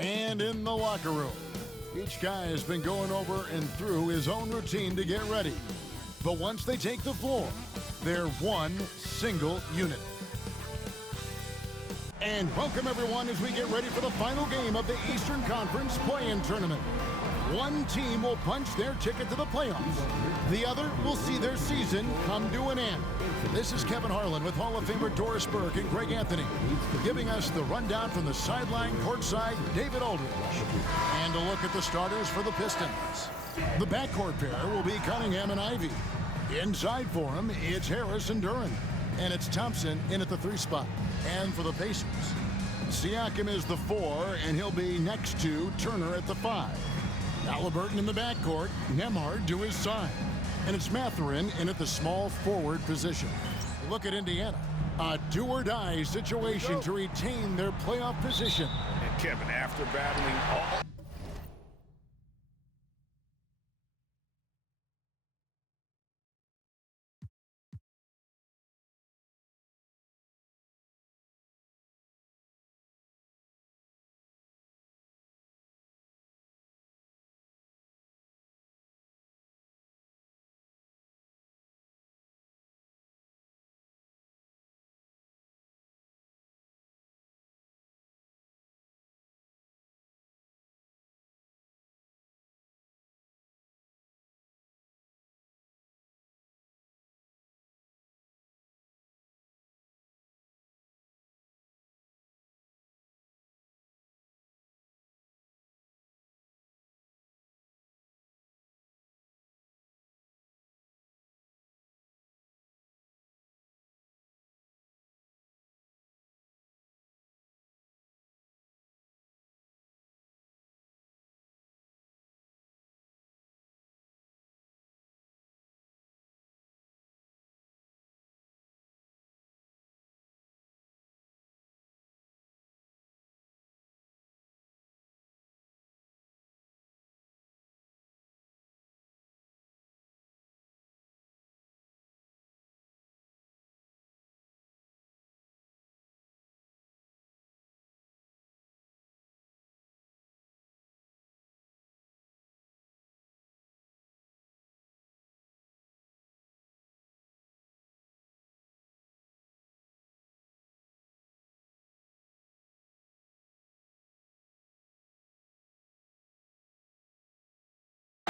And in the locker room, each guy has been going over and through his own routine to get ready. But once they take the floor, they're one single unit. And welcome everyone as we get ready for the final game of the Eastern Conference play-in tournament. One team will punch their ticket to the playoffs. The other will see their season come to an end. This is Kevin Harlan with Hall of Famer Doris Burke and Greg Anthony, giving us the rundown from the sideline courtside, David Aldridge. And a look at the starters for the Pistons. The backcourt pair will be Cunningham and Ivy. Inside for them, it's Harris and Duren. And it's Thompson in at the 3 spot. And for the Pacers, Siakam is the 4, and he'll be next to Turner at the 5. Halliburton in the backcourt, Nembhard to his side. And it's Mathurin in at the small forward position. Look at Indiana. A do-or-die situation to retain their playoff position. And Kevin, after battling all...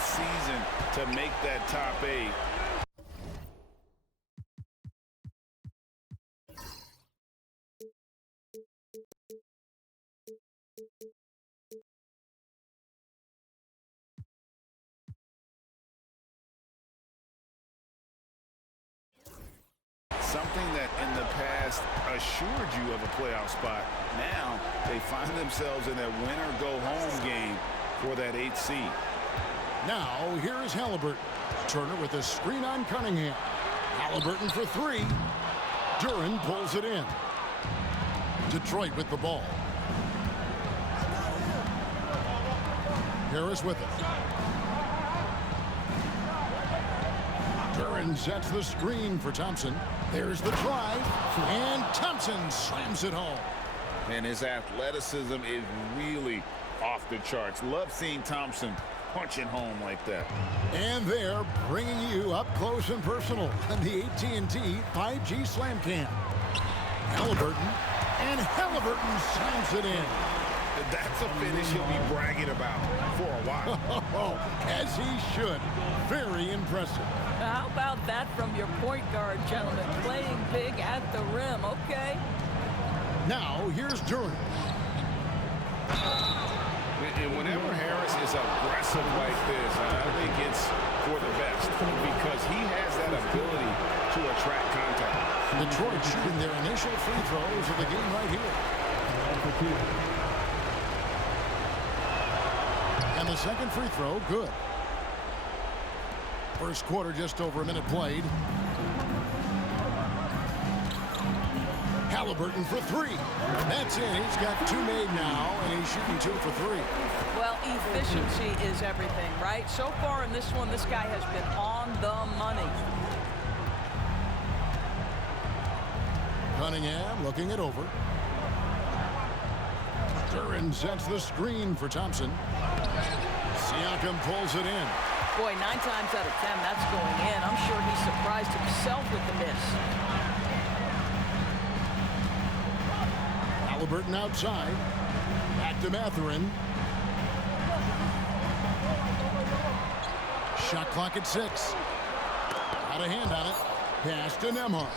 season to make that top 8. Something that in the past assured you of a playoff spot. Now they find themselves in that winner-go-home game for that 8th seed. Now, here is Halliburton. Turner with a screen on Cunningham. Halliburton for 3. Duren pulls it in. Detroit with the ball. Harris with it. Duren sets the screen for Thompson. There's the drive, and Thompson slams it home. And his athleticism is really off the charts. Love seeing Thompson punching home like that. And they're bringing you up close and personal on the AT&T 5G Slam Cam. Halliburton, and Halliburton slams it in. That's a finish he'll be bragging about for a while. As he should. Very impressive. How about that from your point guard, gentlemen? Playing big at the rim, okay? Now, here's Duren. And whenever Harris is aggressive like this, I think it's for the best because he has that ability to attract contact. Detroit shooting their initial free throws of the game right here. And the second free throw, good. First quarter, just over a minute played. Halliburton for 3. That's it. He's got 2 made now, and he's shooting 2 for 3. Well, efficiency is everything, right? So far in this one, this guy has been on the money. Cunningham looking it over. Duran sets the screen for Thompson. Siakam pulls it in. Boy, 9 times out of 10, that's going in. I'm sure he's surprised himself with the miss. Halliburton outside. Back to Mathurin. Shot clock at 6. Got a hand on it. Pass to Nembhard.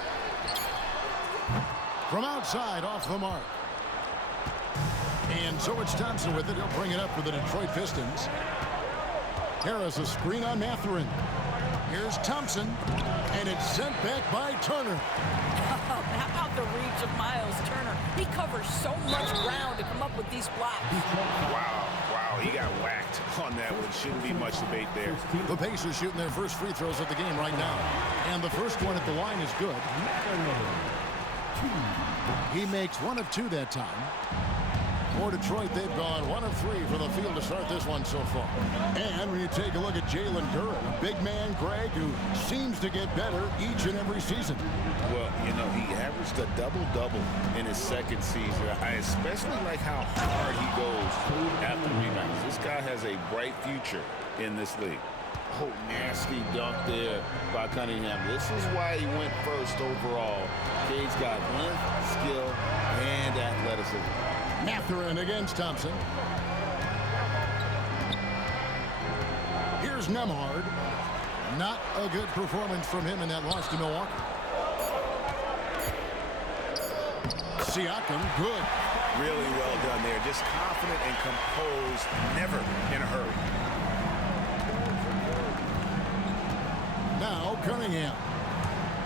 From outside, off the mark. And so it's Thompson with it. He'll bring it up for the Detroit Pistons. Harris a screen on Mathurin. Here's Thompson. And it's sent back by Turner. How about the reach of Miles Turner? He covers so much ground to come up with these blocks. Wow, he got whacked on that one. Shouldn't be much debate there. The Pacers shooting their first free throws of the game right now. And the first one at the line is good. He makes 1 of 2 that time. For Detroit, they've gone 1 of 3 for the field to start this one so far. And when you take a look at Jalen Duran, a big man, Greg, who seems to get better each and every season. Well, you know, he averaged a double-double in his second season. I especially like how hard he goes after rebounds. This guy has a bright future in this league. Oh, nasty dunk there by Cunningham. This is why he went first overall. Cade's got length, skill, and athleticism. Mathurin against Thompson. Here's Nembhard. Not a good performance from him in that loss to Milwaukee. Siakam, good. Really well done there. Just confident and composed, never in a hurry. Now Cunningham.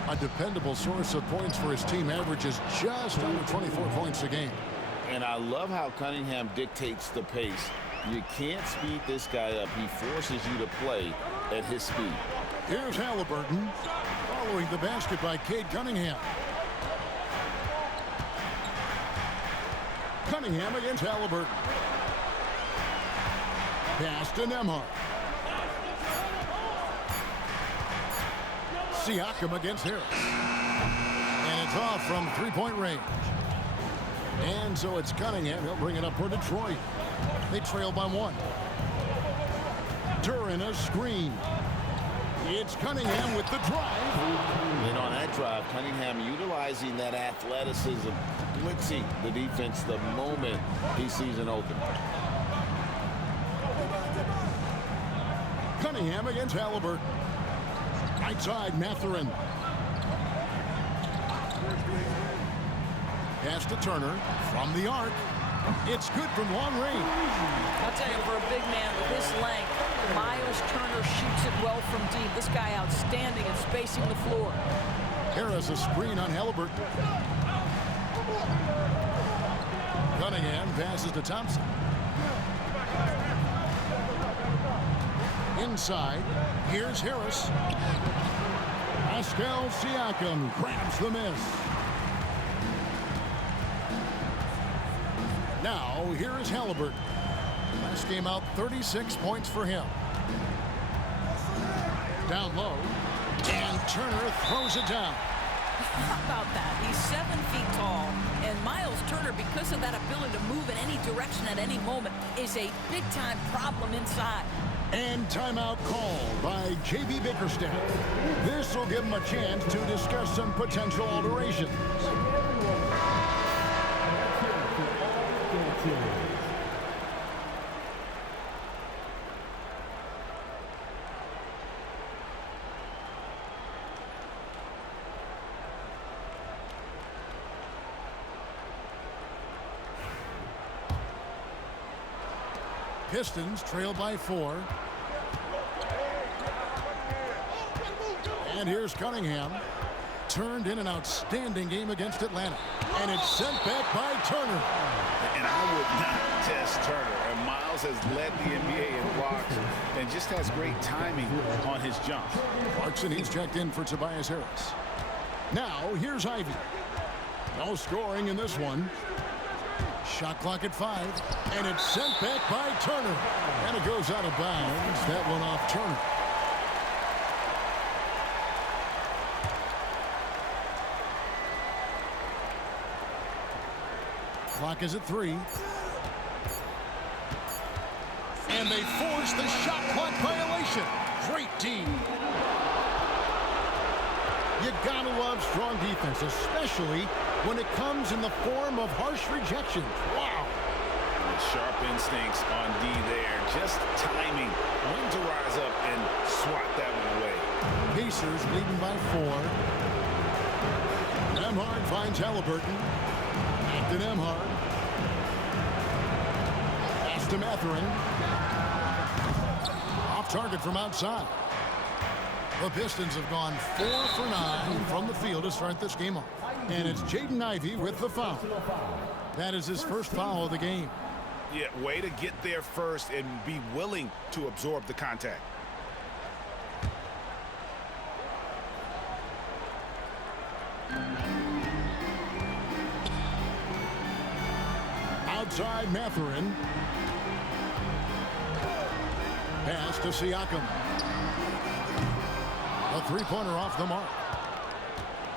A dependable source of points for his team, averages just under 24 points a game. And I love how Cunningham dictates the pace. You can't speed this guy up. He forces you to play at his speed. Here's Halliburton following the basket by Cade Cunningham. Cunningham against Halliburton. Pass to Nembhard. Siakam against Harris. And it's off from three-point range. And so it's Cunningham. He'll bring it up for Detroit. They trail by 1. Duran a screen. It's Cunningham with the drive. And on that drive, Cunningham utilizing that athleticism, blitzing the defense the moment he sees an open. Cunningham against Halliburton. Right side, Mathurin. Pass to Turner from the arc. It's good from long range. I'll tell you, for a big man with his length, Miles Turner shoots it well from deep. This guy outstanding at spacing the floor. Harris a screen on Halliburton. Cunningham passes to Thompson. Inside, here's Harris. Pascal Siakam grabs the miss. Now, here is Halliburton. Last game out, 36 points for him. Down low, and Turner throws it down. How about that? He's 7 feet tall, and Miles Turner, because of that ability to move in any direction at any moment, is a big-time problem inside. And timeout called by J.B. Bickerstaff. This will give him a chance to discuss some potential alterations. Pistons trail by 4. And here's Cunningham. Turned in an outstanding game against Atlanta. And it's sent back by Turner. And I would not test Turner. And Miles has led the NBA in blocks and just has great timing on his jump. Clarkson, he's checked in for Tobias Harris. Now, here's Ivy. No scoring in this one. Shot clock at 5. And it's sent back by Turner. And it goes out of bounds. That one off Turner. Clock is at 3. And they force the shot clock violation. Great D. You gotta love strong defense, especially when it comes in the form of harsh rejections. Wow. Sharp instincts on D there. Just timing when to rise up and swat that one away. Pacers leading by 4. Nembhard finds Halliburton. Back to Nembhard. Pass to Mathurin. Off target from outside. The Pistons have gone 4 for 9 from the field to start this game off. And it's Jaden Ivey with the foul. That is his first foul of the game. Yeah, way to get there first and be willing to absorb the contact. Outside Mathurin. Pass to Siakam. A three-pointer off the mark.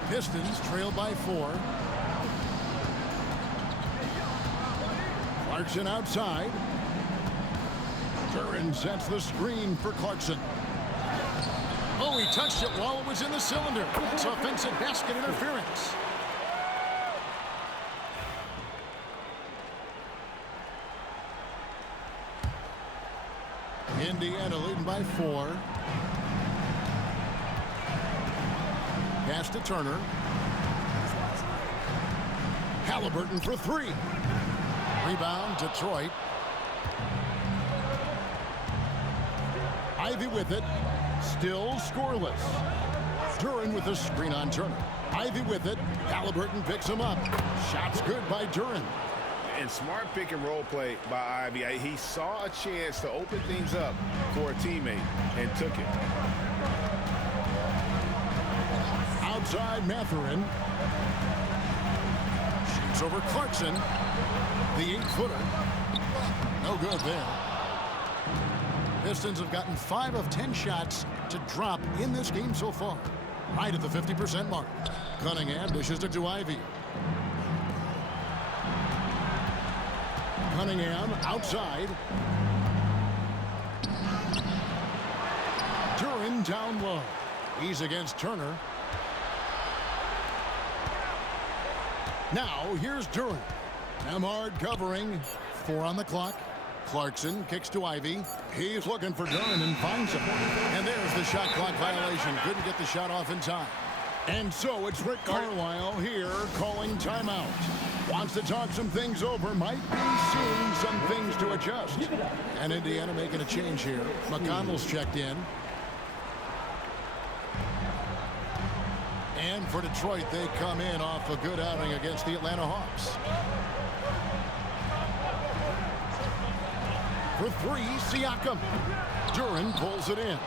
Pistons trail by 4. Clarkson outside. Duren sets the screen for Clarkson. Oh, he touched it while it was in the cylinder. It's offensive basket interference. Indiana leading by 4. Pass to Turner. Halliburton for 3. Rebound, Detroit. Ivey with it. Still scoreless. Duren with a screen on Turner. Ivey with it. Halliburton picks him up. Shots good by Duren. And smart pick and roll play by Ivey. He saw a chance to open things up for a teammate and took it. Outside Mathurin. Shoots over Clarkson. The 8-footer. No good there. Pistons have gotten 5 of 10 shots to drop in this game so far. Right at the 50% mark. Cunningham dishes it to Ivey. Cunningham outside. Duren down low. He's against Turner. Now here's Duren. Nembhard covering. 4 on the clock. Clarkson kicks to Ivey. He's looking for Duren and finds him. And there's the shot clock violation. Couldn't get the shot off in time. And so it's Rick Carlisle here calling timeout. Wants to talk some things over. Might be seeing some things to adjust. And Indiana making a change here. McConnell's checked in. And for Detroit, they come in off a good outing against the Atlanta Hawks. For 3, Siakam. Duren pulls it in.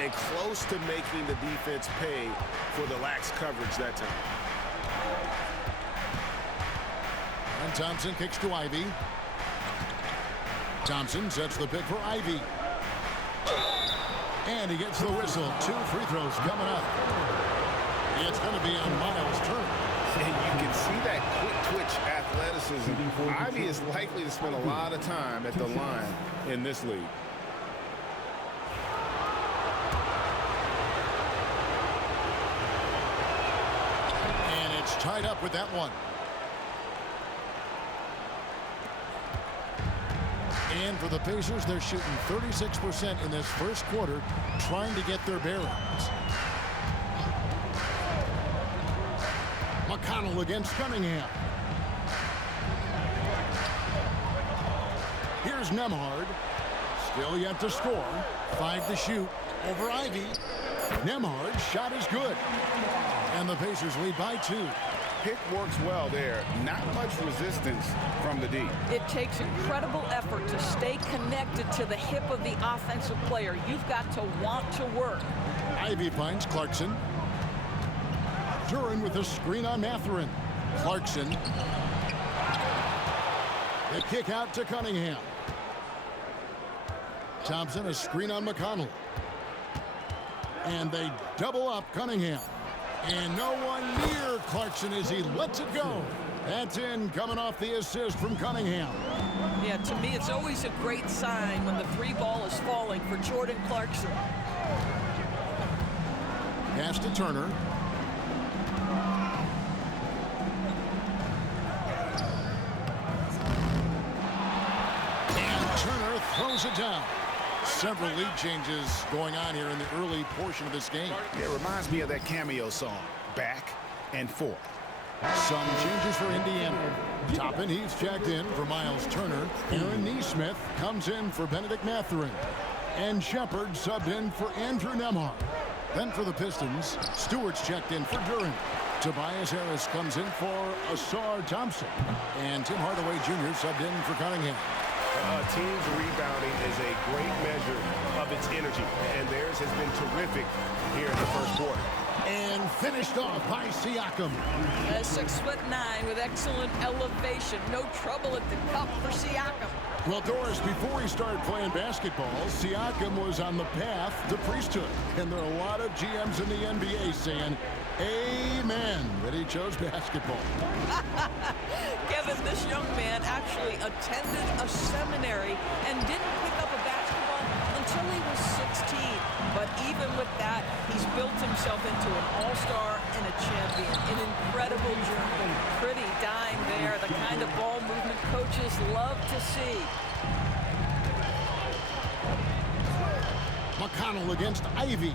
And close to making the defense pay for the lax coverage that time. And Thompson kicks to Ivey. Thompson sets the pick for Ivey. And he gets the whistle. 2 free throws coming up. It's going to be on Miles' turn. And you can see that quick twitch athleticism. Ivey is likely to spend a lot of time at the line in this league. And it's tied up with that one. And for the Pacers, they're shooting 36% in this first quarter, trying to get their bearings. McConnell against Cunningham. Here's Nembhard. Still yet to score. 5 to shoot over Ivey. Nembhard's shot is good. And the Pacers lead by 2. Pick works well there. Not much resistance from the D. It takes incredible effort to stay connected to the hip of the offensive player. You've got to want to work. Ivey finds Clarkson. Duren with a screen on Mathurin. Clarkson. The kick out to Cunningham. Thompson, a screen on McConnell. And they double up Cunningham. And no one near Clarkson as he lets it go. That's in, coming off the assist from Cunningham. Yeah, to me, it's always a great sign when the three ball is falling for Jordan Clarkson. Pass to Turner. And Turner throws it down. Several lead changes going on here in the early portion of this game. It reminds me of that cameo song, Back and Forth. Some changes for Indiana. Toppin, he's checked in for Miles Turner. Aaron Nesmith comes in for Benedict Mathurin. And Shepard subbed in for Andrew Nembhard. Then for the Pistons, Stewart's checked in for Durant. Tobias Harris comes in for Asar Thompson. And Tim Hardaway Jr. subbed in for Cunningham. A team's rebounding is a great measure of its energy, and theirs has been terrific here in the first quarter. And finished off by Siakam. 6'9" with excellent elevation. No trouble at the cup for Siakam. Well, Doris, before he started playing basketball, Siakam was on the path to priesthood. And there are a lot of GMs in the NBA saying, amen, that he chose basketball. Kevin, this young man actually attended a seminary and didn't pick up a basketball until he was 16. But even with that, he's built himself into an all-star and a champion. An incredible journey. Pretty dime there, the kind of ball movement coaches love to see. McConnell against Ivy.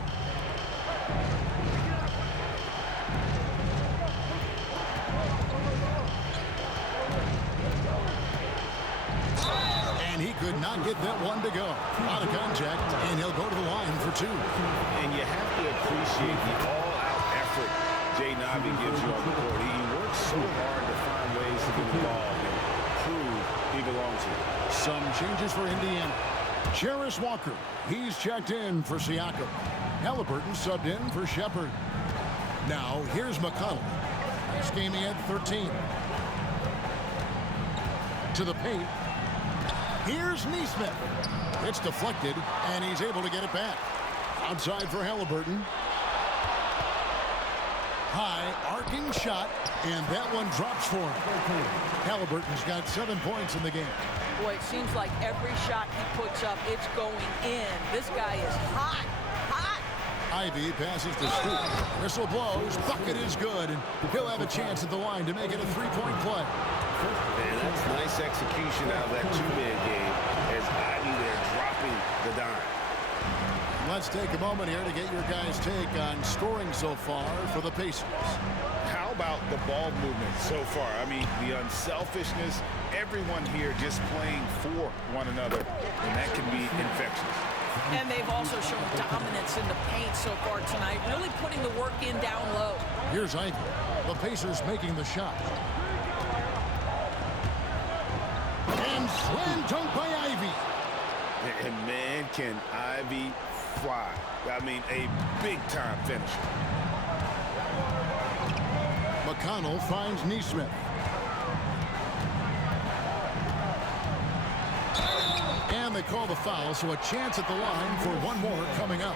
And he could not get that one to go. Out of contact, and he'll go to the line for two. And you have to appreciate the all-out effort Jay Navi gives you on the court. He works so hard to find ways to get the ball and prove he belongs here. Some changes for Indiana. Jarris Walker, he's checked in for Siakam. Halliburton subbed in for Shepard. Now, here's McConnell. This game he had 13. To the paint. Here's Nesmith. It's deflected, and he's able to get it back. Outside for Halliburton. High, arcing shot, and that one drops for him. Halliburton's got 7 points in the game. Boy, it seems like every shot he puts up, it's going in. This guy is hot, hot. Ivy passes to Stewart. Whistle blows, bucket is good, and he'll have a chance at the line to make it a three-point play. And that's nice execution out of that two-man game as Ivy there dropping the dime. Let's take a moment here to get your guys' take on scoring so far for the Pacers. How about the ball movement so far? I mean, the unselfishness, everyone here just playing for one another, and that can be infectious. And they've also shown dominance in the paint so far tonight, really putting the work in down low. Here's Ivy. The Pacers making the shot. And slam dunk by Ivy. And man, can Ivy fly. I mean, a big-time finish. McConnell finds Nesmith. And they call the foul, so a chance at the line for one more coming up.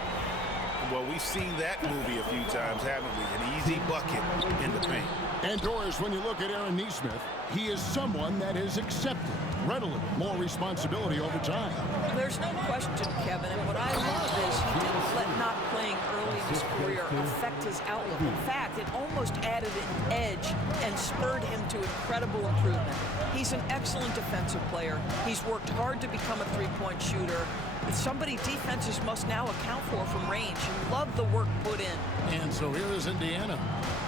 Well, we've seen that movie a few times, haven't we? An easy bucket in the paint. And Doris, when you look at Aaron Nesmith, he is someone that has accepted readily more responsibility over time. There's no question, Kevin, and what I love is he didn't let not playing early in his career affect his outlook. In fact, it almost added an edge and spurred him to incredible improvement. He's an excellent defensive player. He's worked hard to become a three-point shooter. It's somebody defenses must now account for from range. Love the work put in. And so here is Indiana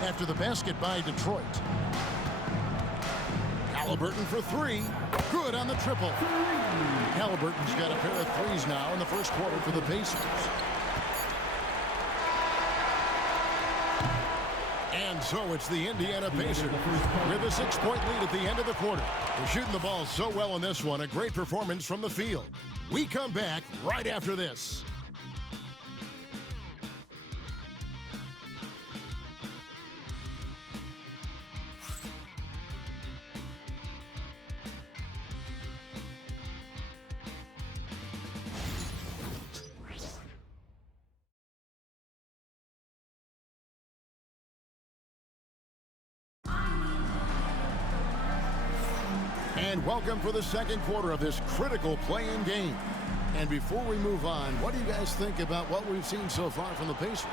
after the basket by Detroit. Halliburton for three. Good on the triple. Halliburton's got a pair of threes now in the first quarter for the Pacers. And so it's the Indiana Pacers with a 6-point lead at the end of the quarter. They're shooting the ball so well in this one. A great performance from the field. We come back right after this. And welcome for the second quarter of this critical play-in game. And before we move on, what do you guys think about what we've seen so far from the Pacers?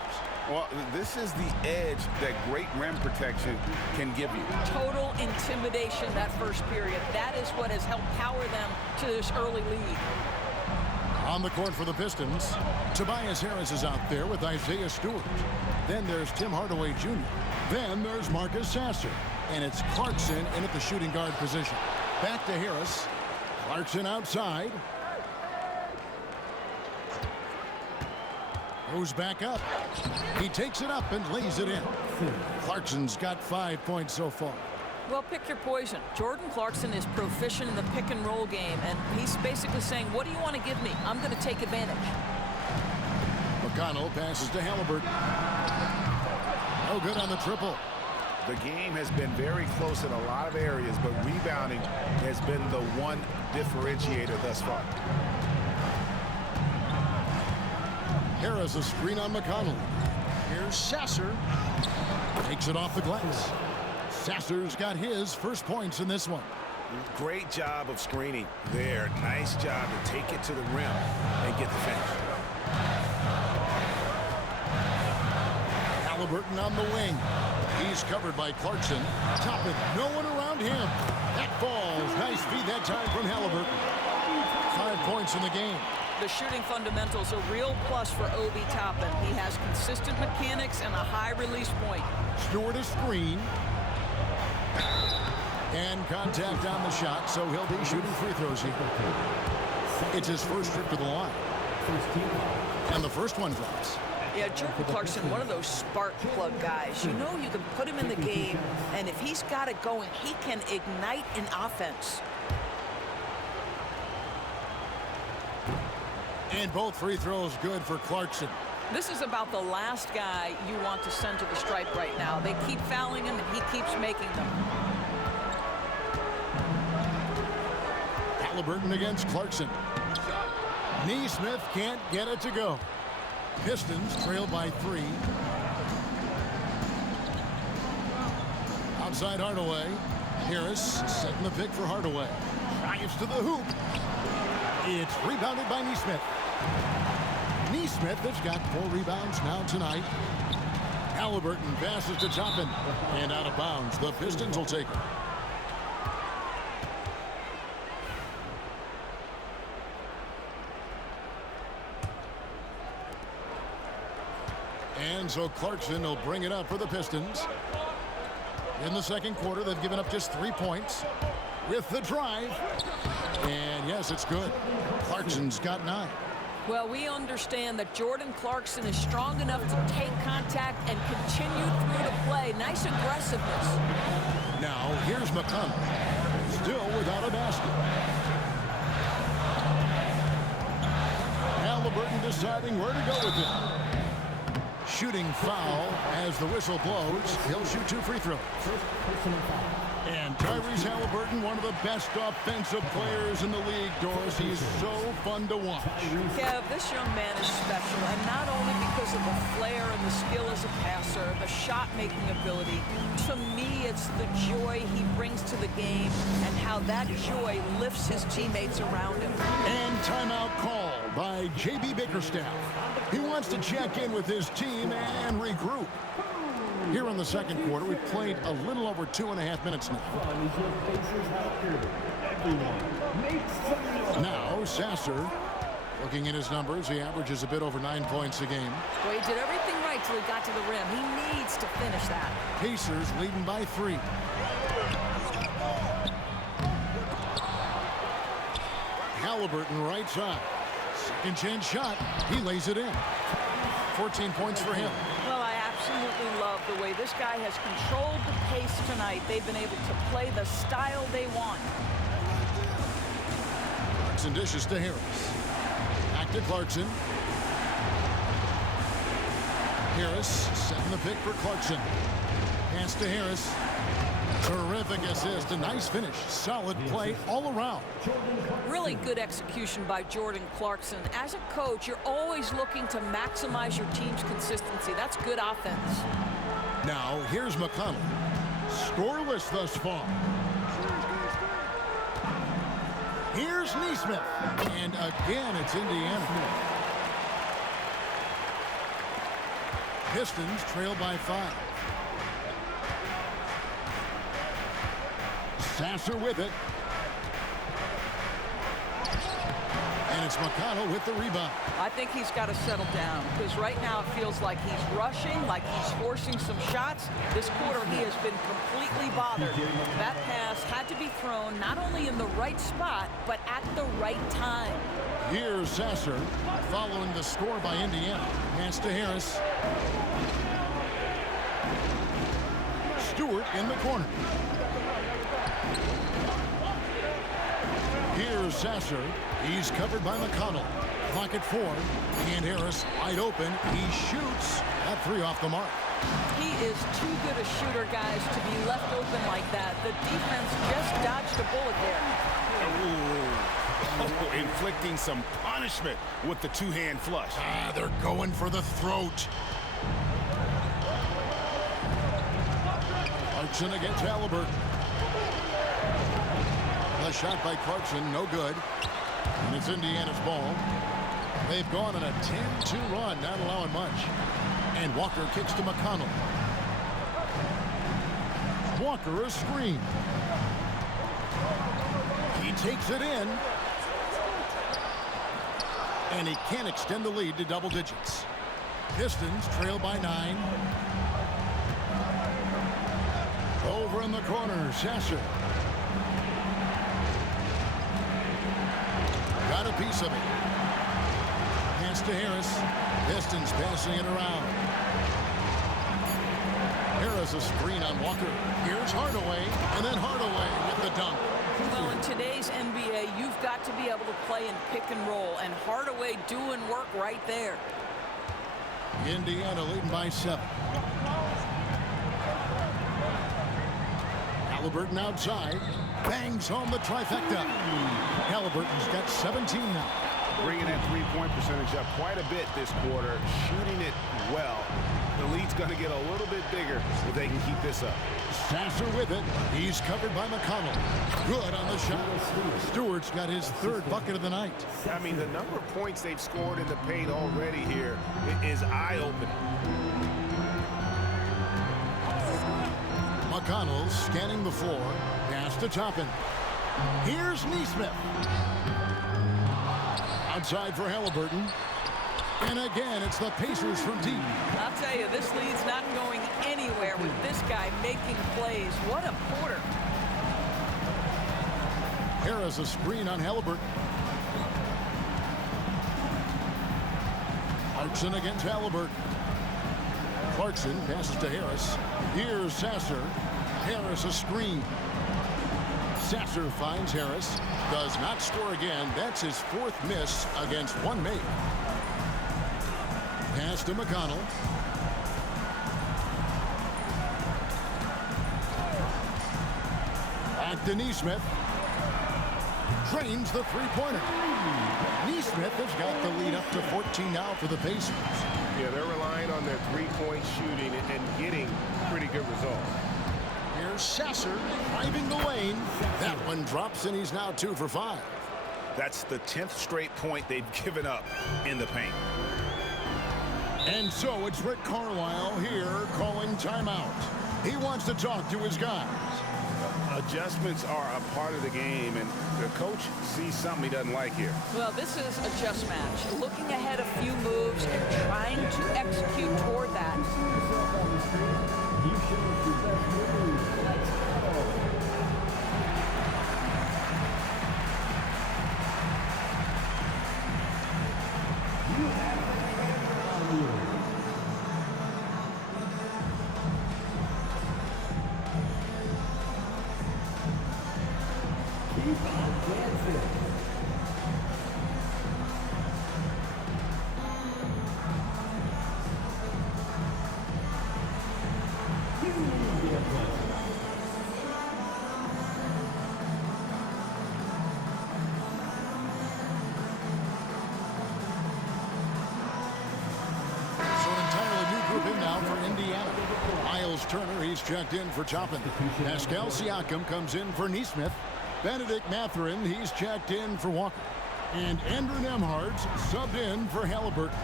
Well, this is the edge that great rim protection can give you. Total intimidation that first period. That is what has helped power them to this early lead. On the court for the Pistons, Tobias Harris is out there with Isaiah Stewart. Then there's Tim Hardaway Jr. Then there's Marcus Sasser. And it's Clarkson in at the shooting guard position. Back to Harris. Clarkson outside. Goes back up. He takes it up and lays it in. Clarkson's got 5 points so far. Well, pick your poison. Jordan Clarkson is proficient in the pick and roll game, and he's basically saying, what do you want to give me? I'm going to take advantage. McConnell passes to Halliburton. No good on the triple. The game has been very close in a lot of areas, but rebounding has been the one differentiator thus far. Harris a screen on McConnell. Here's Sasser. Takes it off the glass. Sasser's got his first points in this one. Great job of screening there. Nice job to take it to the rim and get the finish. Halliburton on the wing. He's covered by Clarkson. Toppin, no one around him. That falls. Nice feed that time from Halliburton. 5 points in the game. The shooting fundamentals a real plus for Obi Toppin. He has consistent mechanics and a high release point. Stewart a screen. And contact on the shot, so he'll be shooting free throws here. It's his first trip to the line. And the first one drops. Yeah, Jordan Clarkson, one of those spark plug guys. You know you can put him in the game, and if he's got it going, he can ignite an offense. And both free throws good for Clarkson. This is about the last guy you want to send to the stripe right now. They keep fouling him, and he keeps making them. Halliburton against Clarkson. Neesmith can't get it to go. Pistons trail by 3. Outside Hardaway. Harris setting the pick for Hardaway. Drives to the hoop. It's rebounded by Neesmith. Neesmith has got 4 rebounds now tonight. Halliburton passes to Toppin. And out of bounds. The Pistons will take it. And so Clarkson will bring it up for the Pistons. In the second quarter, they've given up just 3 points. With the drive. And yes, it's good. Clarkson's got 9. Well, we understand that Jordan Clarkson is strong enough to take contact and continue through the play. Nice aggressiveness. Now, here's McConnell. Still without a basket. Halliburton deciding where to go with it. Shooting foul as the whistle blows. He'll shoot 2 free throws. And Tyrese Halliburton, one of the best offensive players in the league, Doris. He's so fun to watch. Kev, this young man is special, and not only because of the flair and the skill as a passer, the shot-making ability. To me, it's the joy he brings to the game and how that joy lifts his teammates around him. And timeout called by J.B. Bickerstaff. He wants to check in with his team and regroup. Here in the second quarter, we've played a little over 2.5 minutes now. Now, Sasser, looking at his numbers, he averages a bit over 9 points a game. Well, he did everything right till he got to the rim. He needs to finish that. Pacers leading by 3. Halliburton right side. Second chance shot. He lays it in. 14 points for him. Well, I absolutely love the way this guy has controlled the pace tonight. They've been able to play the style they want. Clarkson dishes to Harris. Back to Clarkson. Harris setting the pick for Clarkson. Pass to Harris. Terrific assist. A nice finish. Solid play all around. Really good execution by Jordan Clarkson. As a coach, you're always looking to maximize your team's consistency. That's good offense. Now, here's McConnell. Scoreless thus far. Here's Nesmith. And again, it's Indiana. Pistons trail by 5. Sasser with it. And it's McConnell with the rebound. I think he's got to settle down because right now it feels like he's rushing, like he's forcing some shots. This quarter he has been completely bothered. That pass had to be thrown not only in the right spot, but at the right time. Here's Sasser following the score by Indiana. Pass to Harris. Stewart in the corner. Here's Sasser. He's covered by McConnell. Clock at 4. And Harris wide open. He shoots. That 3 off the mark. He is too good a shooter, guys, to be left open like that. The defense just dodged a bullet there. Oh, inflicting some punishment with the two-hand flush. They're going for the throat. Clarkson against Halliburton. The shot by Clarkson, no good. And it's Indiana's ball. They've gone on a 10-2 run, not allowing much. And Walker kicks to McConnell. Walker a screen. He takes it in. And he can't extend the lead to double digits. Pistons trail by 9. Over in the corner, Sasser. Got a piece of it. Pass to Harris. Pistons passing it around. Harris a screen on Walker. Here's Hardaway, and then Hardaway with the dunk. Well, in today's NBA, you've got to be able to play in pick and roll, and Hardaway doing work right there. Indiana leading by 7. Halliburton outside. Bangs home the trifecta. Halliburton's got 17 now. Bringing that three-point percentage up quite a bit this quarter, shooting it well. The lead's going to get a little bit bigger if they can keep this up. Sasser with it. He's covered by McConnell. Good on the shot. Stewart's got his 3rd bucket of the night. I mean, the number of points they've scored in the paint already here is eye-opening. McConnell scanning the floor. Pass to Toppin. Here's Nesmith. Outside for Halliburton. And again, it's the Pacers from deep. I'll tell you, this lead's not going anywhere with this guy making plays. What a quarter. Harris a screen on Halliburton. Clarkson against Halliburton. Clarkson passes to Harris. Here's Sasser. Harris a screen. Sasser finds Harris. Does not score again. That's his 4th miss against one make. Pass to McConnell. Back to Nesmith. Drains the 3-pointer. Nesmith has got the lead up to 14 now for the Pacers. Yeah, they're relying on their three-point shooting and getting pretty good results. Here's Sasser driving the lane. That one drops, and he's now 2 for 5. That's the 10th straight point they've given up in the paint. And so it's Rick Carlisle here calling timeout. He wants to talk to his guys. Adjustments are a part of the game, and the coach sees something he doesn't like here. Well, this is a just match. Looking ahead a few moves and trying to execute toward that. Turner, he's checked in for Toppin. Pascal Siakam comes in for Nesmith. Benedict Mathurin, he's checked in for Walker. And Andrew Nemhard's subbed in for Halliburton.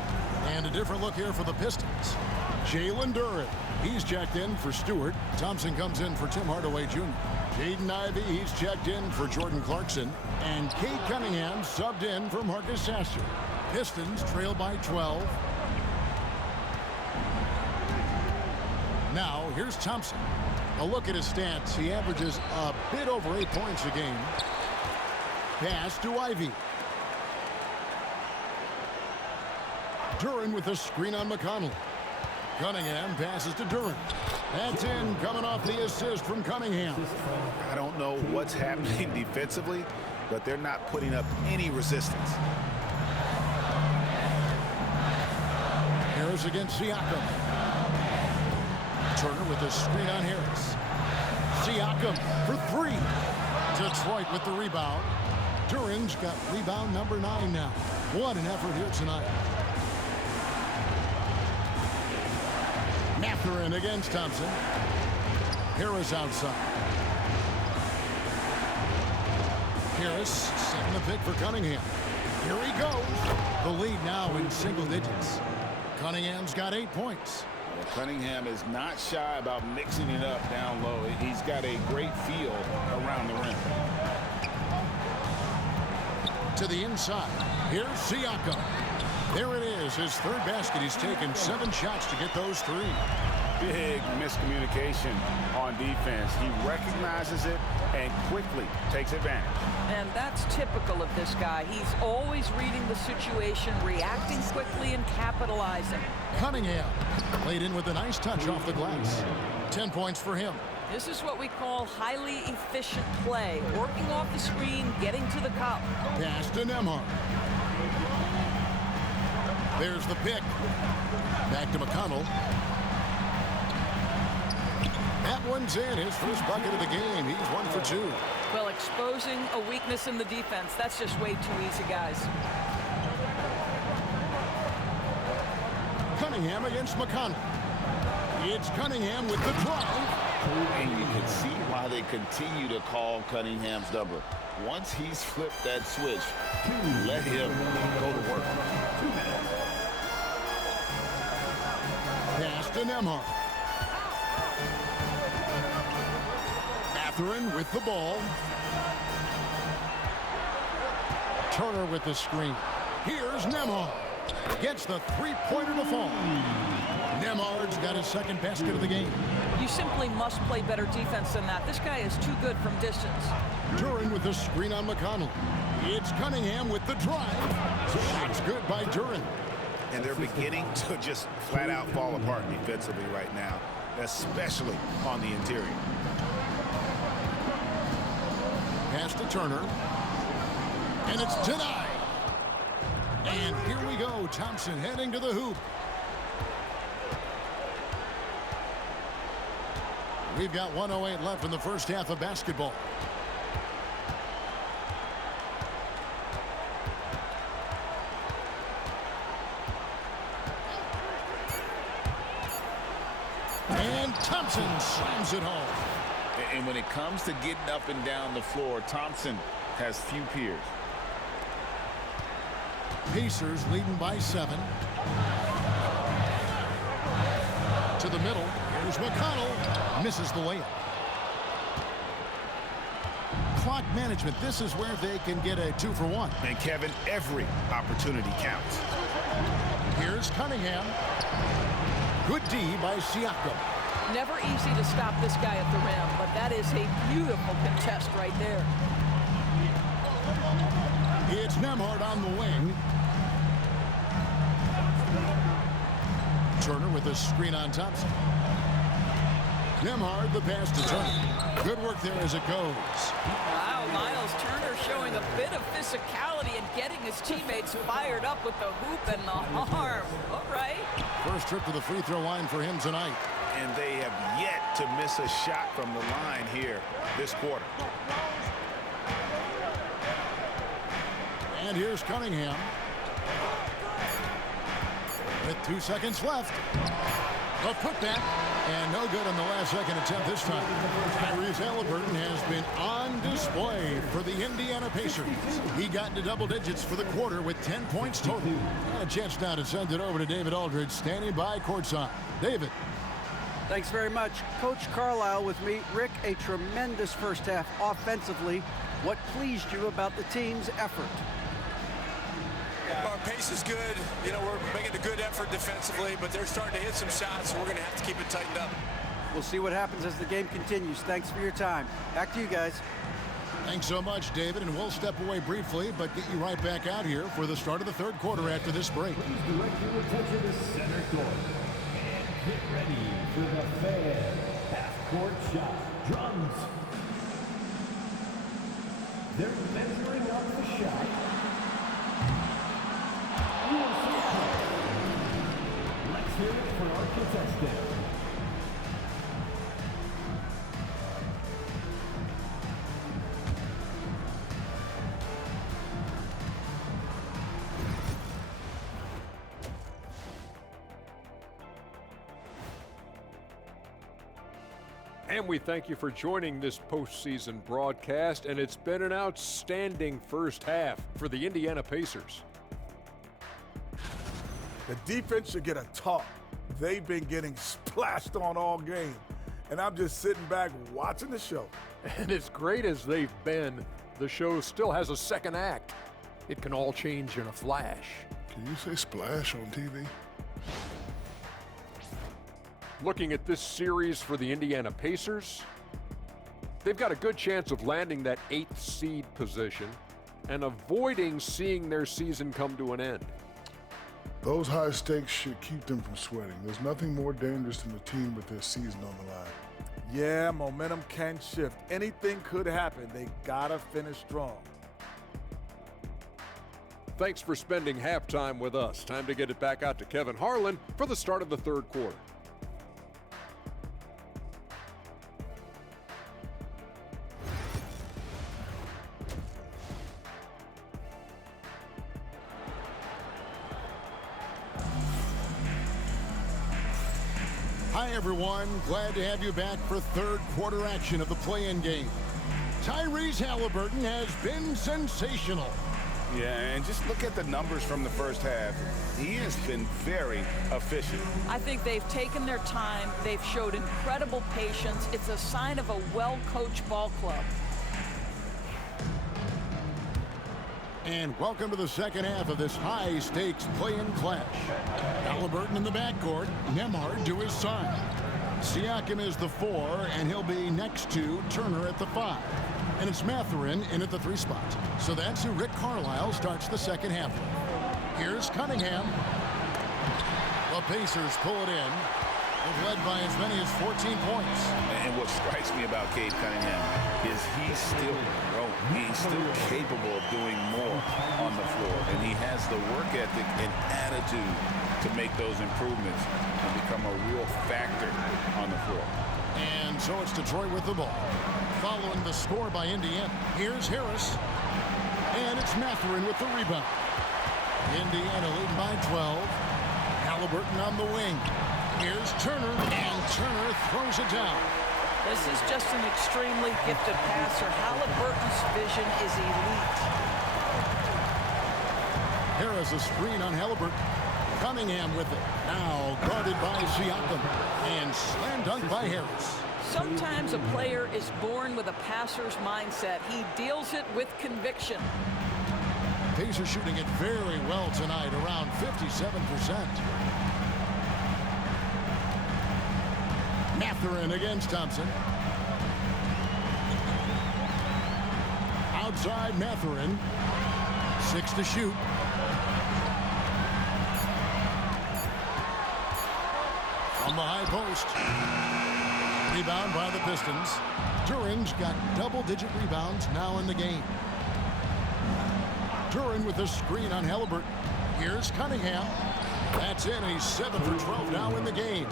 And a different look here for the Pistons. Jalen Duren, he's checked in for Stewart. Thompson comes in for Tim Hardaway Jr. Jaden Ivey, he's checked in for Jordan Clarkson. And Kate Cunningham subbed in for Marcus Sasser. Pistons trail by 12. Now, here's Thompson. A look at his stats. He averages a bit over 8 points a game. Pass to Ivey. Duren with a screen on McConnell. Cunningham passes to Duren. That's in, coming off the assist from Cunningham. I don't know what's happening defensively, but they're not putting up any resistance. Harris against Siakam. Turner with a screen on Harris. Siakam for three. Detroit with the rebound. Duren's got rebound number 9 now. What an effort here tonight. Mathurin against Thompson. Harris outside. Harris setting the pick for Cunningham. Here he goes. The lead now in single digits. Cunningham's got 8 points. Well, Cunningham is not shy about mixing it up down low. He's got a great feel around the rim. To the inside. Here's Siakam. There it is, his third basket. He's taken 7 shots to get those 3. Big miscommunication on defense. He recognizes it and quickly takes advantage. And that's typical of this guy. He's always reading the situation, reacting quickly, and capitalizing. Cunningham laid in with a nice touch off the glass. 10 points for him. This is what we call highly efficient play. Working off the screen, getting to the cup. Pass to Nemhard. There's the pick. Back to McConnell. That one's in. His first bucket of the game. He's 1 for 2. Well, exposing a weakness in the defense, that's just way too easy, guys. Cunningham against McConnell. It's Cunningham with the drive. And you can see why they continue to call Cunningham's number. Once he's flipped that switch, let him go to work. Pass to Nemhard. Mathurin with the ball. Turner with the screen. Here's Nemhard. Gets the three-pointer to fall. Nemhard's got his second basket of the game. You simply must play better defense than that. This guy is too good from distance. Duren with the screen on McConnell. It's Cunningham with the drive. Shot's good by Duren. And they're beginning to just flat out fall apart defensively right now, especially on the interior. Pass to Turner. And it's denied. And here we go. Thompson heading to the hoop. We've got 1:08 left in the first half of basketball. And Thompson slams it home. And when it comes to getting up and down the floor, Thompson has few peers. Pacers leading by 7. To the middle. Here's McConnell. Misses the layup. Clock management. This is where they can get a 2 for 1. And Kevin, every opportunity counts. Here's Cunningham. Good D by Siakam. Never easy to stop this guy at the rim, but that is a beautiful contest right there. It's Nemhard on the wing. Turner with a screen on Thompson. Nemhard, the pass to Turner. Good work there as it goes. Wow, Miles Turner showing a bit of physicality and getting his teammates fired up with the hoop and the arm. All right. First trip to the free throw line for him tonight. And they have yet to miss a shot from the line here this quarter. And here's Cunningham. With 2 seconds left. A putback, and no good on the last-second attempt this time. Tyrese Halliburton has been on display for the Indiana Pacers. He got into double digits for the quarter with 10 points total. And a chance now to send it over to David Aldridge, standing by courtside. David. Thanks very much. Coach Carlisle with me. Rick, a tremendous first half offensively. What pleased you about the team's effort? Our pace is good. You know, we're making a good effort defensively, but they're starting to hit some shots, so we're going to have to keep it tightened up. We'll see what happens as the game continues. Thanks for your time. Back to you guys. Thanks so much, David, and we'll step away briefly, but get you right back out here for the start of the third quarter after this break. Please direct your attention to center court. And get ready for the fan half-court shot. Drums. They're measuring up the shot. Let's hear it for our contestant. And we thank you for joining this postseason broadcast, and it's been an outstanding first half for the Indiana Pacers. The defense should get a talk. They've been getting splashed on all game, and I'm just sitting back watching the show. And as great as they've been, the show still has a second act. It can all change in a flash. Can you say splash on TV? Looking at this series for the Indiana Pacers, they've got a good chance of landing that 8th seed position and avoiding seeing their season come to an end. Those high stakes should keep them from sweating. There's nothing more dangerous than a team with their season on the line. Yeah, momentum can shift. Anything could happen. They gotta finish strong. Thanks for spending halftime with us. Time to get it back out to Kevin Harlan for the start of the third quarter. Hi, everyone. Glad to have you back for third quarter action of the play-in game. Tyrese Halliburton has been sensational. Yeah, and just look at the numbers from the first half. He has been very efficient. I think they've taken their time. They've showed incredible patience. It's a sign of a well-coached ball club. And welcome to the second half of this high-stakes play-in clash. Halliburton in the backcourt, Nembhard to his side. Siakam is the 4, and he'll be next to Turner at the 5. And it's Mathurin in at the 3 spot. So that's who Rick Carlisle starts the second half with. Here's Cunningham. The Pacers pull it in. They've led by as many as 14 points. And what strikes me about Cade Cunningham is he's still growing. He's still capable of doing more on the floor. And he has the work ethic and attitude to make those improvements and become a real factor on the floor. And so it's Detroit with the ball. Following the score by Indiana. Here's Harris. And it's Mathurin with the rebound. Indiana leading by 12. Halliburton on the wing. Here's Turner, and Turner throws it down. This is just an extremely gifted passer. Halliburton's vision is elite. Harris a screen on Halliburton. Cunningham with it. Now guarded by Siakam. And slam dunk by Harris. Sometimes a player is born with a passer's mindset. He deals it with conviction. Pacers shooting it very well tonight, around 57%. Mathurin against Thompson. Outside Mathurin. 6 to shoot. On the high post. Rebound by the Pistons. Duren's got double-digit rebounds now in the game. Duren with a screen on Halliburton. Here's Cunningham. That's in. He's 7 for 12 now in the game.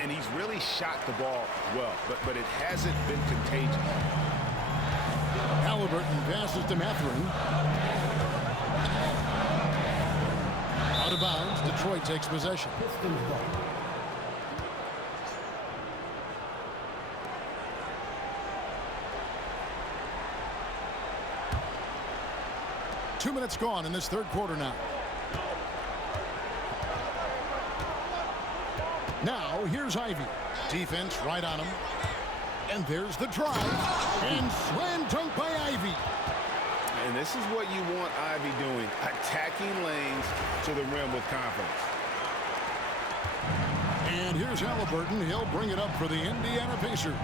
And he's really shot the ball well, but it hasn't been contagious. Halliburton passes to Mathurin. Out of bounds. Detroit takes possession. 2 minutes gone in this third quarter now. Now, here's Ivy. Defense right on him. And there's the drive. And slam dunk by Ivy. And this is what you want Ivy doing, attacking lanes to the rim with confidence. And here's Halliburton. He'll bring it up for the Indiana Pacers.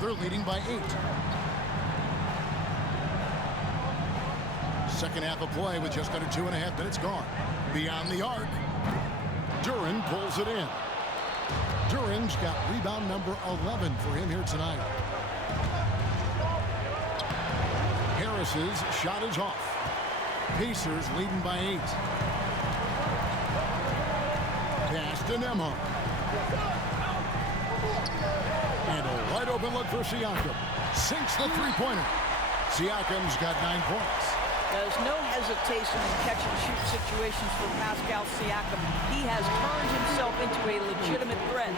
They're leading by 8. Second half of play with just under 2.5 minutes gone. Beyond the arc. Duren pulls it in. Duren's got rebound number 11 for him here tonight. Harris's shot is off. Pacers leading by 8. Pass to Nembhard. And a wide open look for Siakam. Sinks the three-pointer. Siakam's got 9 points. There's no hesitation in catch-and-shoot situations for Pascal Siakam. He has turned himself into a legitimate threat.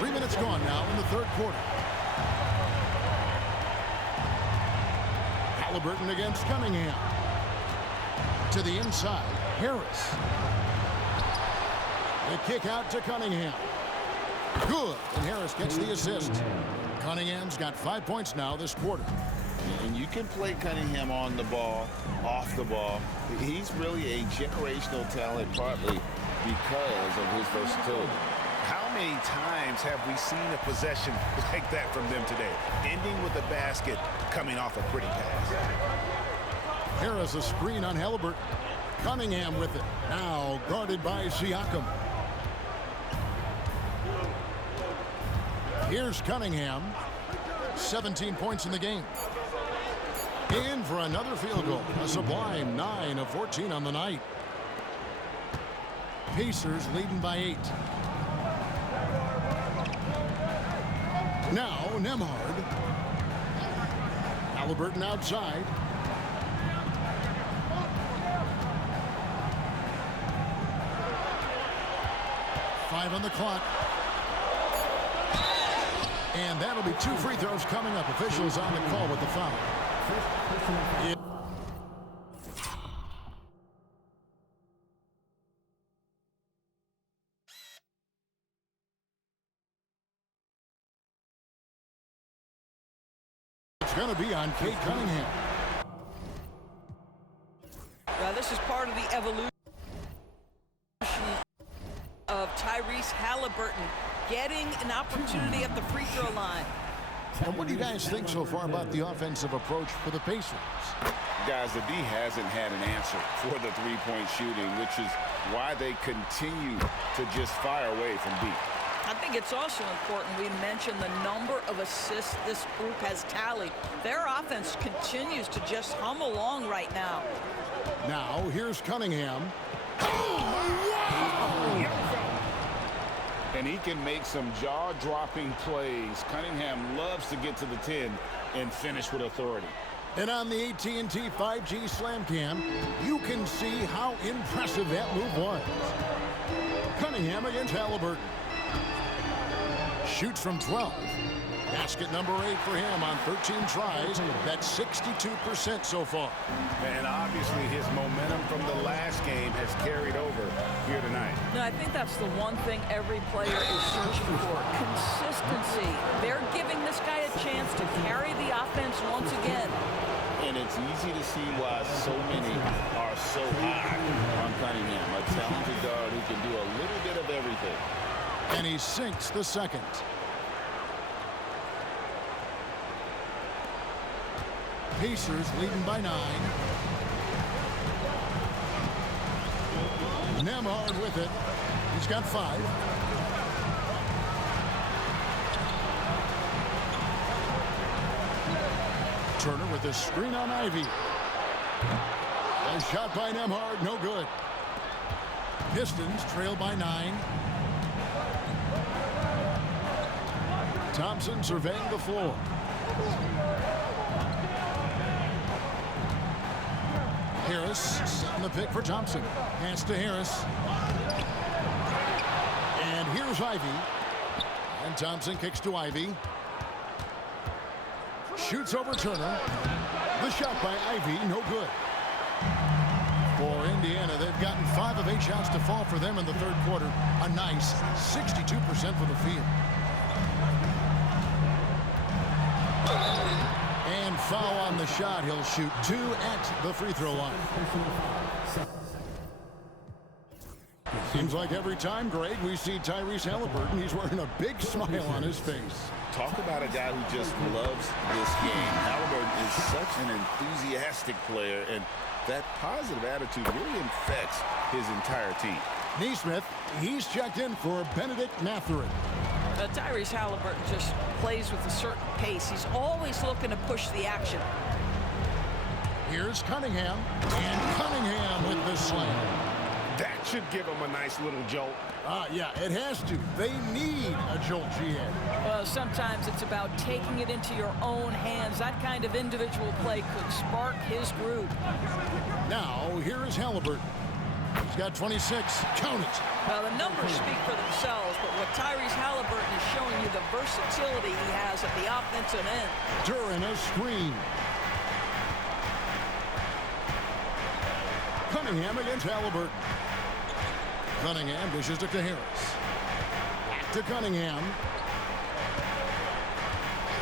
3 minutes gone now in the third quarter. Halliburton against Cunningham. To the inside, Harris. The kick out to Cunningham. Good, and Harris gets the assist. Cunningham's got 5 points now this quarter. And you can play Cunningham on the ball, off the ball. He's really a generational talent, partly because of his versatility. How many times have we seen a possession like that from them today? Ending with a basket, coming off a pretty pass. Harris a screen on Halliburton. Cunningham with it. Now guarded by Siakam. Here's Cunningham. 17 points in the game. In for another field goal. A sublime 9 of 14 on the night. Pacers leading by 8. Now Nembhard. Halliburton outside. Five on the clock. And that'll be 2 free throws coming up. Officials on the call with the foul. It's going to be on Kate Cunningham. Now, this is part of the evolution of Tyrese Halliburton getting an opportunity at the free throw line. And what do you guys think so far about the offensive approach for the Pacers? Guys, the D hasn't had an answer for the three-point shooting, which is why they continue to just fire away from deep. I think it's also important we mention the number of assists this group has tallied. Their offense continues to just hum along right now. Now, here's Cunningham. And he can make some jaw-dropping plays. Cunningham loves to get to the 10 and finish with authority. And on the AT&T 5G Slam Cam, you can see how impressive that move was. Cunningham against Halliburton. Shoots from 12. Basket number 8 for him on 13 tries. That's 62% so far. And obviously his momentum from the last game has carried over here tonight. No, I think that's the one thing every player is searching for. Consistency. They're giving this guy a chance to carry the offense once again. And it's easy to see why so many are so high on Cunningham. A talented guard who can do a little bit of everything. And he sinks the second. Pacers leading by 9. Nembhard with it. He's got 5. Turner with the screen on Ivy. A shot by Nembhard, no good. Pistons trail by 9. Thompson surveying the floor. Harris setting the pick for Thompson. Pass to Harris. And here's Ivy. And Thompson kicks to Ivy. Shoots over Turner. The shot by Ivy, no good. For Indiana, they've gotten 5 of 8 shots to fall for them in the third quarter. A nice 62% for the field. And foul on the shot. He'll shoot 2 at the free throw line. Seems like every time, Greg, we see Tyrese Halliburton, he's wearing a big smile on his face. Talk about a guy who just loves this game. Halliburton is such an enthusiastic player, and that positive attitude really infects his entire team. Neesmith, he's checked in for Benedict Mathurin. Tyrese Halliburton just plays with a certain pace. He's always looking to push the action. Here's Cunningham, and Cunningham with the slam. That should give him a nice little jolt. Yeah, it has to. They need a jolt, GA. Well, sometimes it's about taking it into your own hands. That kind of individual play could spark his groove. Now, here is Halliburton. He's got 26. Count it. Well, the numbers speak for themselves, but what Tyrese Halliburton is showing you, the versatility he has at the offensive end. Duran a screen. Cunningham against Halliburton. Cunningham dishes it to Harris. Back to Cunningham.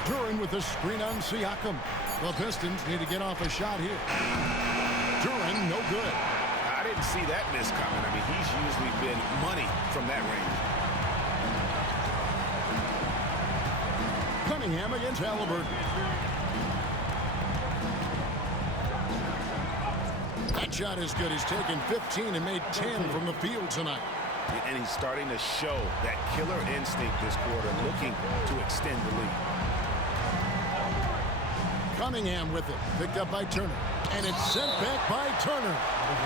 Duran with the screen on Siakam. The Pistons need to get off a shot here. Duran, no good. I didn't see that miss coming. I mean, he's usually been money from that range. Cunningham against Halliburton. That shot is good. He's taken 15 and made 10 from the field tonight. And he's starting to show that killer instinct this quarter, looking to extend the lead. Cunningham with it. Picked up by Turner. And it's sent back by Turner.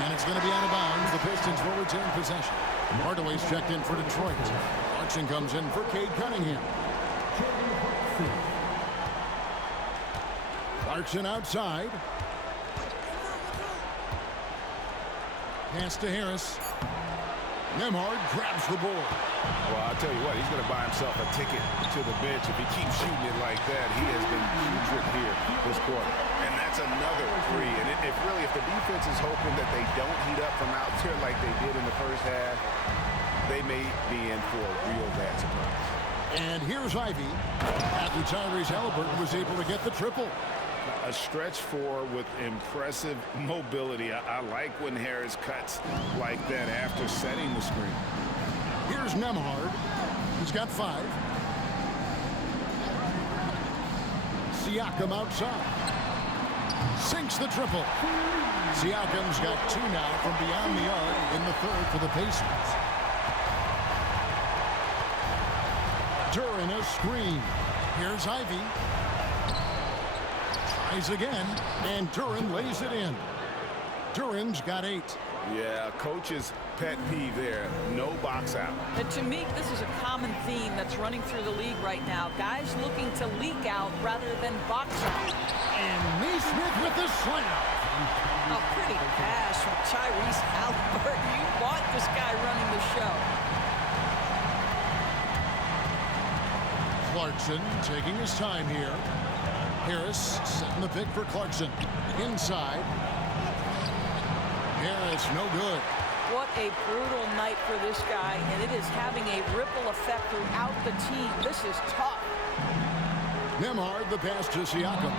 And it's going to be out of bounds. The Pistons will retain possession. Hardaway's checked in for Detroit. Clarkson comes in for Cade Cunningham. Clarkson outside. Pass to Harris. Nembhard grabs the board. Well, I'll tell you what, he's going to buy himself a ticket to the bench. If he keeps shooting it like that, he has been putrid here this quarter. And that's another three. And if the defense is hoping that they don't heat up from out there like they did in the first half, they may be in for a real bad surprise. And here's Ivy. After Tyrese Halliburton was able to get the triple. A stretch four with impressive mobility. I like when Harris cuts like that after setting the screen. Here's Nembhard. He's got 5. Siakam outside. Sinks the triple. Siakam's got 2 now from beyond the arc in the third for the Pacers. Duran a screen. Here's Ivy. Tries again, and Duran lays it in. Duran's got 8. Yeah, coach's pet peeve there. No box out. And to me, this is a common theme that's running through the league right now. Guys looking to leak out rather than box out. And Neesmith with the slam. A pretty pass from Tyrese Halliburton. You want this guy running the show. Clarkson taking his time here. Harris setting the pick for Clarkson. Inside. Harris, no good. What a brutal night for this guy, and it is having a ripple effect throughout the team. This is tough. Nembhard, the pass to Siakam.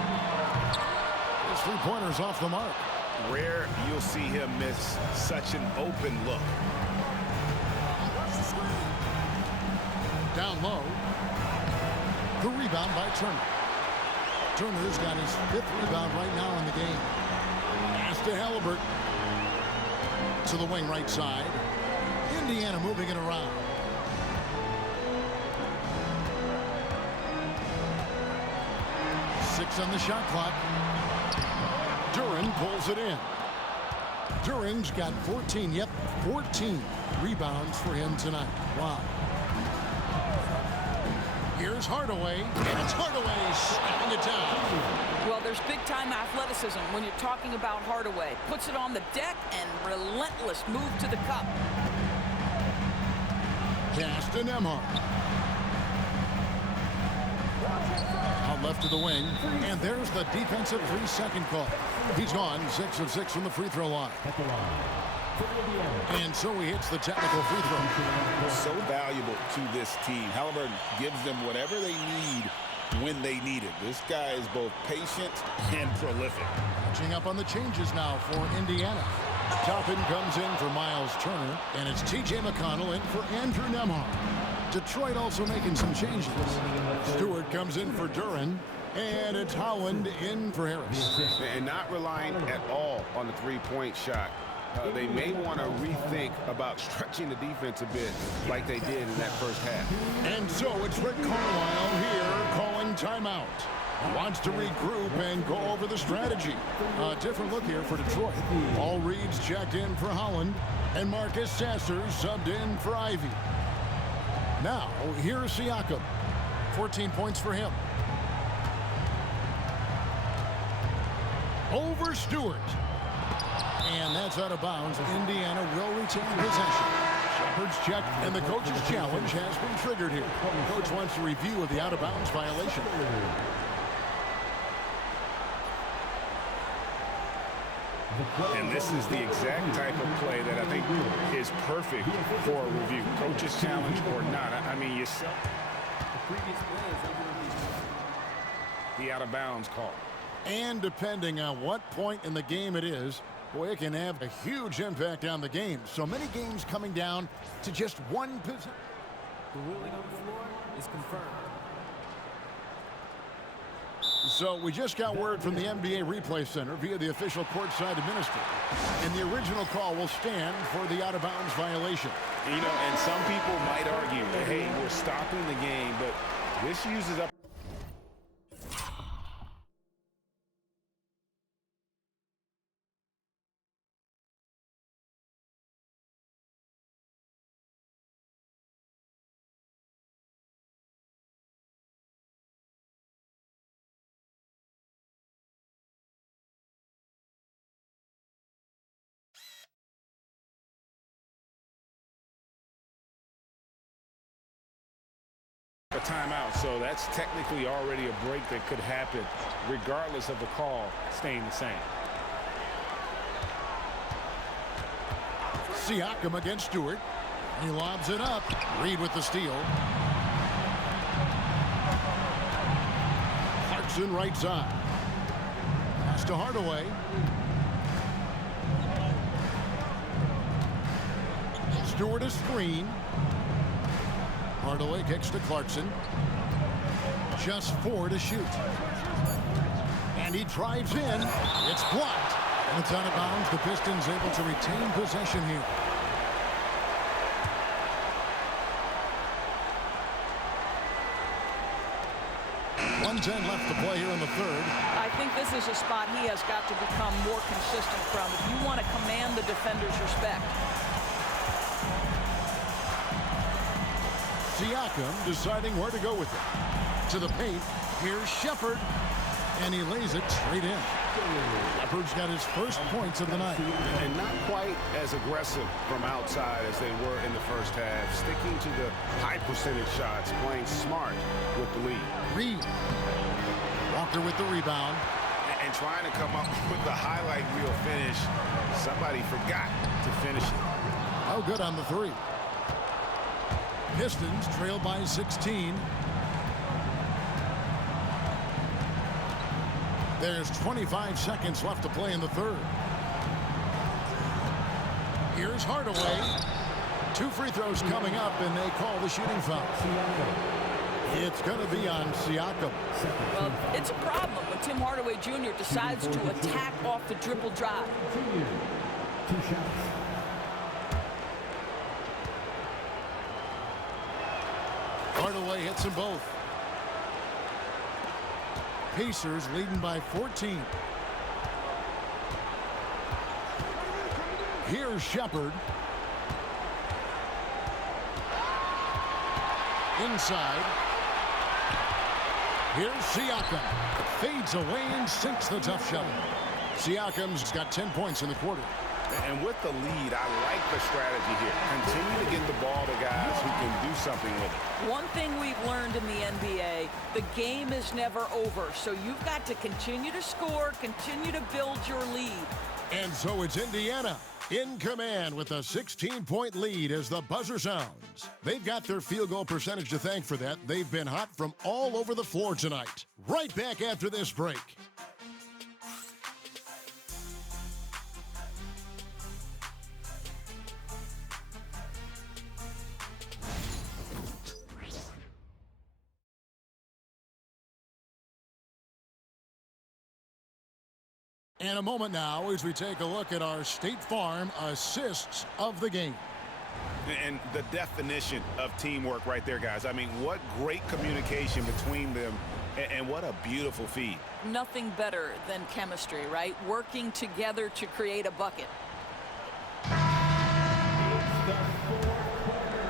His 3-pointer's off the mark. Rare you'll see him miss such an open look. Down low. The rebound by Turner. Turner's got his 5th rebound right now in the game. Pass to Halliburton. To the wing right side. Indiana moving it around. Six on the shot clock. Duran pulls it in. Duran's got 14. Yep, 14 rebounds for him tonight. Wow. Here's Hardaway, and it's Hardaway slamming it down. Well, there's big-time athleticism when you're talking about Hardaway. Puts it on the deck and relentless move to the cup. Pass to Nembhard. Out left to the wing, and there's the defensive 3-second call. He's gone 6 of 6 from the free throw line. And so he hits the technical free throw. So valuable to this team. Halliburton gives them whatever they need when they need it. This guy is both patient and prolific. Catching up on the changes now for Indiana. Toppin comes in for Miles Turner, and it's T.J. McConnell in for Andrew Nembhard. Detroit also making some changes. Stewart comes in for Duran, and it's Howland in for Harris. And not relying at all on the three-point shot. They may want to rethink about stretching the defense a bit like they did in that first half. And so it's Rick Carlisle here calling timeout. Wants to regroup and go over the strategy. A different look here for Detroit. All Reed's checked in for Holland, and Marcus Sasser subbed in for Ivy. Now, here's Siakam. 14 points for him. Over Stewart. And that's out of bounds. Indiana will retain possession. Shepard's check, and the coach's challenge has been triggered here. Coach wants a review of the out-of-bounds violation. And this is the exact type of play that I think is perfect for a review. Coach's challenge or not. I mean, you saw the out-of-bounds call. And depending on what point in the game it is, boy, it can have a huge impact on the game. So many games coming down to just one possession. The ruling on the floor is confirmed. So we just got word from the NBA Replay Center via the official courtside administrator. And the original call will stand for the out-of-bounds violation. You know, and some people might argue, hey, we're stopping the game, but this uses up. A timeout, so that's technically already a break that could happen regardless of the call staying the same. Siakam against Stewart. He lobs it up. Reed with the steal. Clarkson right side. Pass to Hardaway. Stewart a screen. Hardaway kicks to Clarkson. Just 4 to shoot. And he drives in. It's blocked. And it's out of bounds. The Pistons able to retain possession here. .110 left to play here in the third. I think this is a spot he has got to become more consistent from if you want to command the defender's respect. Siakam deciding where to go with it. To the paint. Here's Shepard. And he lays it straight in. Shepard's got his first points of the night. And not quite as aggressive from outside as they were in the first half. Sticking to the high percentage shots. Playing smart with the lead. Reed. Walker with the rebound. And trying to come up with the highlight reel finish. Somebody forgot to finish it. Oh, good on the three. Pistons trail by 16. There's 25 seconds left to play in the third. Here's Hardaway. 2 free throws coming up, and they call the shooting foul. It's going to be on Siakam. Well, it's a problem when Tim Hardaway Jr. decides to attack off the dribble drive. 2 shots. Hardaway hits them both. Pacers leading by 14. Here's Shepard. Inside. Here's Siakam. Fades away and sinks the tough shot. Siakam's got 10 points in the quarter. And with the lead, I like the strategy here. Continue to get the ball to guys who can do something with it. One thing we've learned in the NBA, the game is never over. So you've got to continue to score, continue to build your lead. And so it's Indiana in command with a 16-point lead as the buzzer sounds. They've got their field goal percentage to thank for that. They've been hot from all over the floor tonight. Right back after this break. In a moment now as we take a look at our State Farm assists of the game. And the definition of teamwork right there, guys. I mean, what great communication between them, and what a beautiful feed. Nothing better than chemistry, right? Working together to create a bucket.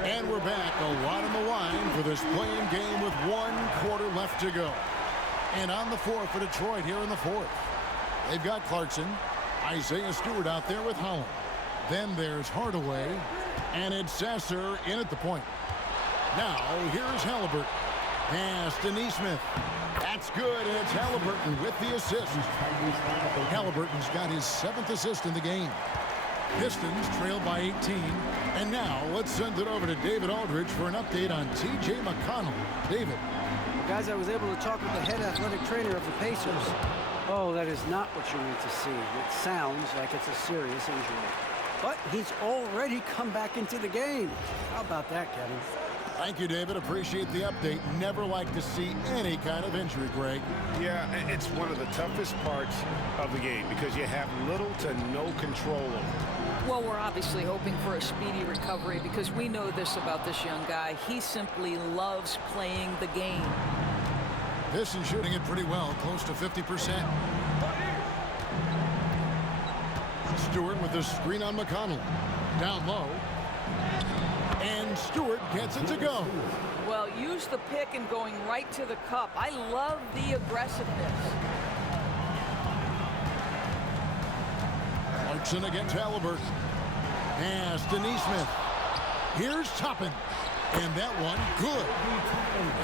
And we're back, a lot on the line for this playing game with 1 quarter left to go. And on the floor for Detroit here in the fourth. They've got Clarkson, Isaiah Stewart out there with Holland. Then there's Hardaway, and it's Sasser in at the point. Now, here's Halliburton. Pass to Neesmith. That's good, and it's Halliburton with the assist. Halliburton's got his 7th assist in the game. Pistons trail by 18. And now, let's send it over to David Aldridge for an update on T.J. McConnell. David. Guys, I was able to talk with the head athletic trainer of the Pacers. Oh, that is not what you need to see. It sounds like it's a serious injury. But he's already come back into the game. How about that, Kevin? Thank you, David. Appreciate the update. Never like to see any kind of injury, Greg. Yeah, it's one of the toughest parts of the game because you have little to no control over it. Well, we're obviously hoping for a speedy recovery because we know this about this young guy. He simply loves playing the game. Pistons shooting it pretty well, close to 50%. Stewart with the screen on McConnell. Down low. And Stewart gets it to go. Well, use the pick and going right to the cup. I love the aggressiveness. Clarkson against Halliburton. Pass to Neesmith. Here's Toppin. And that one, good.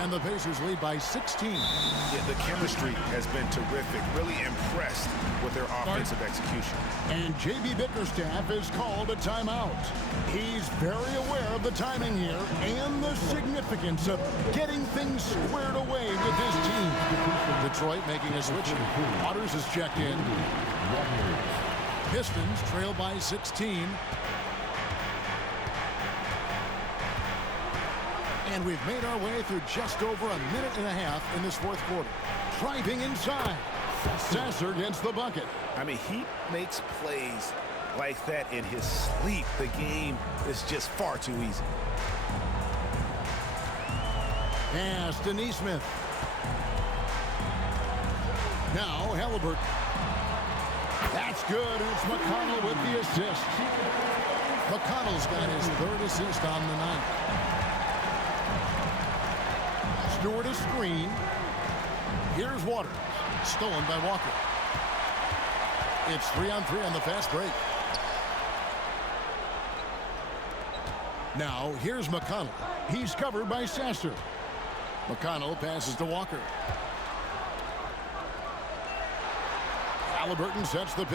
And the Pacers lead by 16. Yeah, the chemistry has been terrific. Really impressed with their offensive execution. And J.B. Bickerstaff has called a timeout. He's very aware of the timing here and the significance of getting things squared away with his team. Detroit making a switch. Waters is checked in. Pistons trail by 16. And we've made our way through just over a minute and a half in this fourth quarter. Driving inside. Sasser gets the bucket. I mean, he makes plays like that in his sleep. The game is just far too easy. Pass to Neesmith. Now Halliburton. That's good. It's McConnell with the assist. McConnell's got his 3rd assist on the night. Stewart a screen. Here's Waters. Stolen by Walker. It's 3-on-3 on the fast break. Now here's McConnell. He's covered by Sasser. McConnell passes to Walker. Halliburton sets the pick.